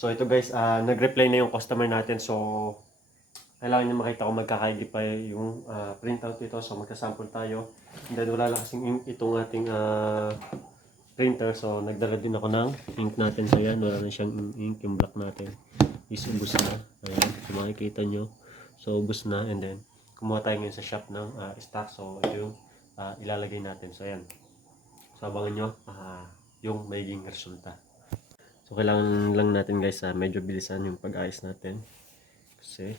So ito guys, nag-reply na yung customer natin. So kailangan niya makita kung magkakaigi pa yung printout ito. So magsasample tayo. And then wala lang kasing ink itong ating printer. So nagdala din ako ng ink natin. So yan, wala na siyang ink. Yung black natin is ubos na. Ayan, so makikita nyo. So ubos na. And then kumuha tayo ngayon sa shop ng stock. So yung ilalagay natin. So ayan. So abangan nyo yung magiging resulta. So kailangan lang natin guys medyo bilisan yung pag-ayos natin. Kasi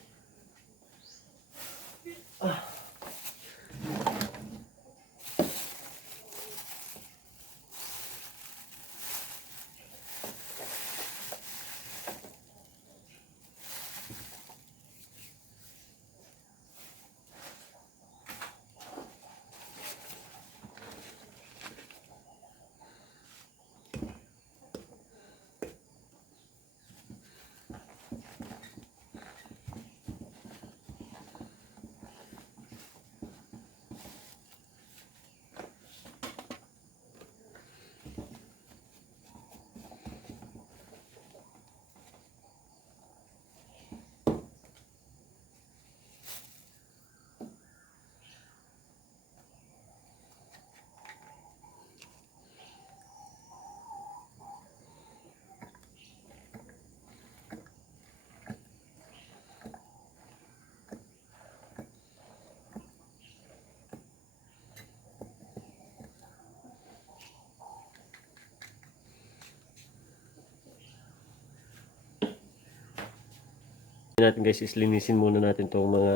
natin guys is linisin muna natin itong mga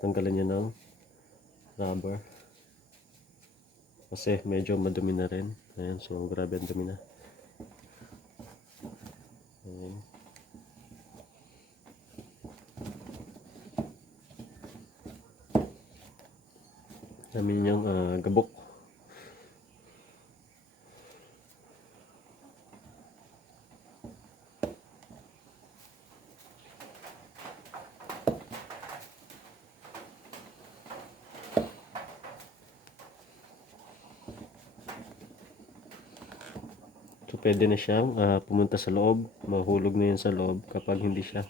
tanggalan niya ng rubber kasi medyo madumi na rin. Ayan, so grabe ang dumi na. Ayan. Dami niyang gabok. So pwede na siyang pumunta sa loob, mahulog na yan sa loob kapag hindi siya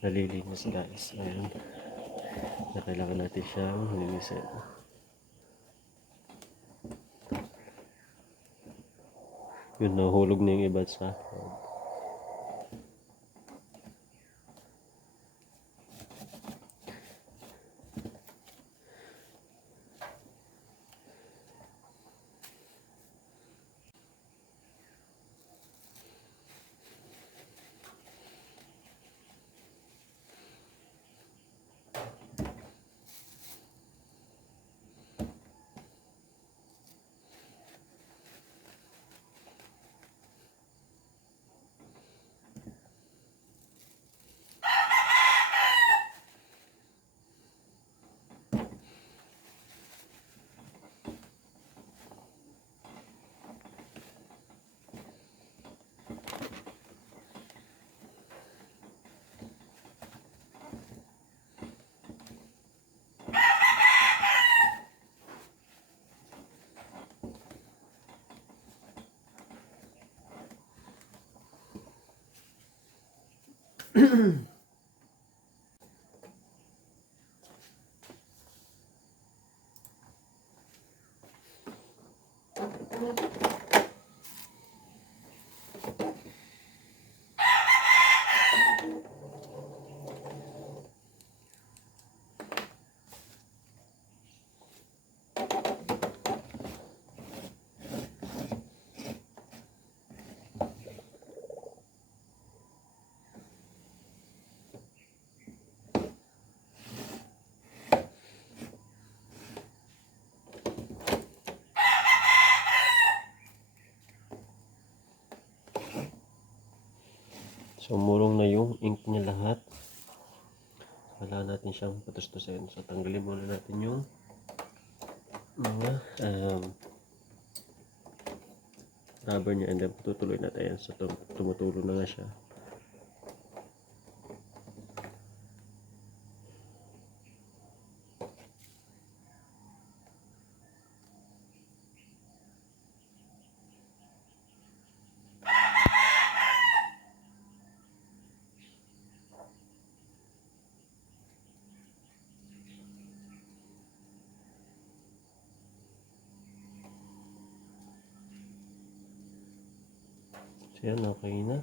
nalilinis guys. Ayan, na kailangan natin siyang linisin. Yun, nahulog na yung iba sa loob. So umurong na yung ink niya lahat. Wala natin siyang patustusin. So tanggalin muna natin yung mga rubber niya, and then tutuloy natin yan. So tumutulo na nga siya. So yan, okay na.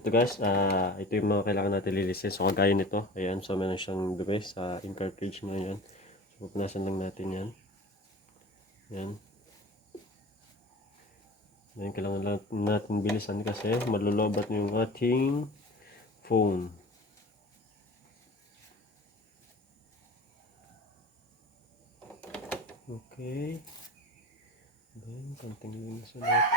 Ito guys, ito yung mga kailangan natin lilisin. So kagaya nito, ayan, so meron siyang dumi sa ink cartridge na yan. So pupunasan lang natin yan. Yan. Yan, kailangan lang natin bilisan kasi malulobat yung ating phone. Okay. Then, konting linis ulit.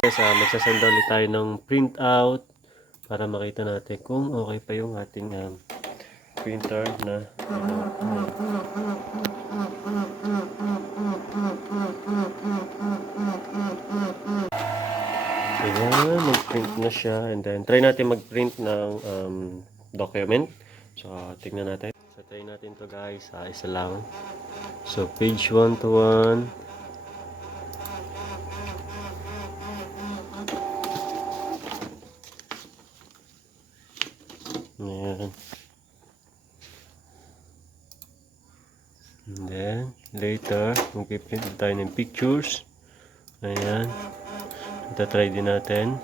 Guys, magsasend ulit tayo ng printout para makita natin kung okay pa yung ating printer na ayan, mag-print na siya, and then try natin mag-print ng document. So tingnan natin. So try natin to guys, isa lang. So page 1 to 1. Ayan. And then, later, mag-print tayo ng pictures. Ayan. Ita-try din natin.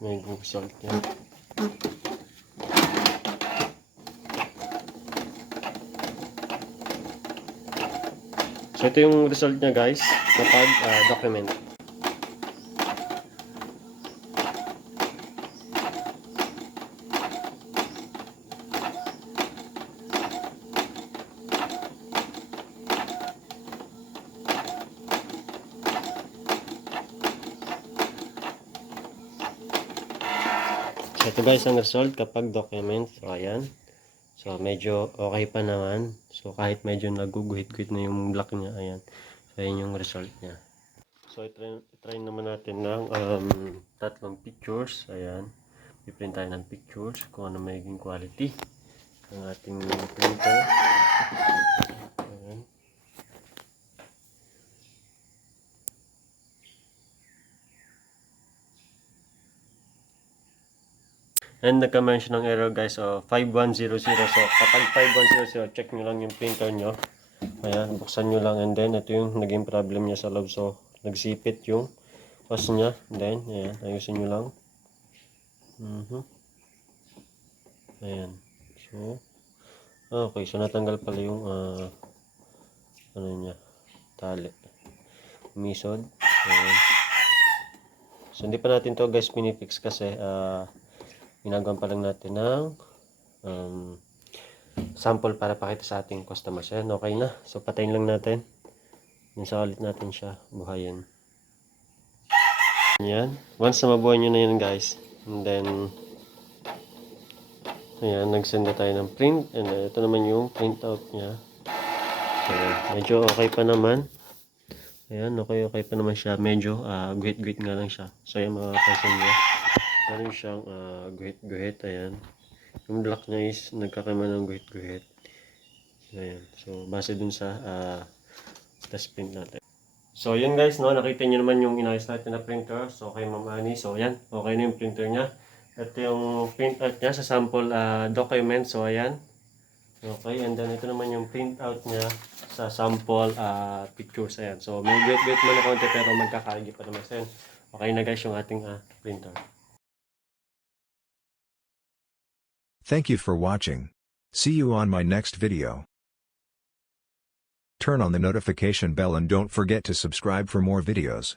May result niya. So, ito yung result niya guys, kapag document. Ito guys ang result kapag document. So ayan. So medyo okay pa naman. So kahit medyo naguguhit-guhit na yung black niya, ayan. So ayan yung result niya. So i-try naman natin ng tatlong pictures. Ayan. I-print tayo ng pictures kung ano magiging quality ng ating printer. Ayan. And nagka-mention ng error guys, 5100. So kapag 5100, check nyo lang yung printer nyo. Ayan, buksan nyo lang, and then ito yung naging problem niya sa loob. So nagsipit yung hose niya, and then ayan, ayusin nyo lang. Ayan. So okay, so natanggal pala yung ano niya, tali, umisod. Ayan. So hindi pa natin to guys pinifix kasi ginagawan pa lang natin ng sample para pakita sa ating customers. Ayan, okay na. So patayin lang natin. Minsan ulit natin siya buhayin. Ayan. Once na mabuhay nyo na yun guys, and then ayan, nagsend na tayo ng print, and then ito naman yung printout nya. Ayan, medyo okay pa naman. Ayan, okay pa naman siya. Medyo guhit-guhit nga lang siya. So ayan, makapansin nyo. Meron siyang guhit-guhit. Ayan. Yung black niya is nagkakama ng guhit-guhit. Ayan. So base dun sa test print natin. So yun guys, no, nakita niyo naman yung inayos natin na printer. So kay Ma'am Annie. So ayan, okay na yung printer niya. Ito yung print out niya sa sample document. So ayan. Okay, and then ito naman yung print out niya sa sample pictures. Ayan. So may wait mo na konti pero magkakagi pa naman. So, okay na guys yung ating printer. Thank you for watching. See you on my next video. Turn on the notification bell and don't forget to subscribe for more videos.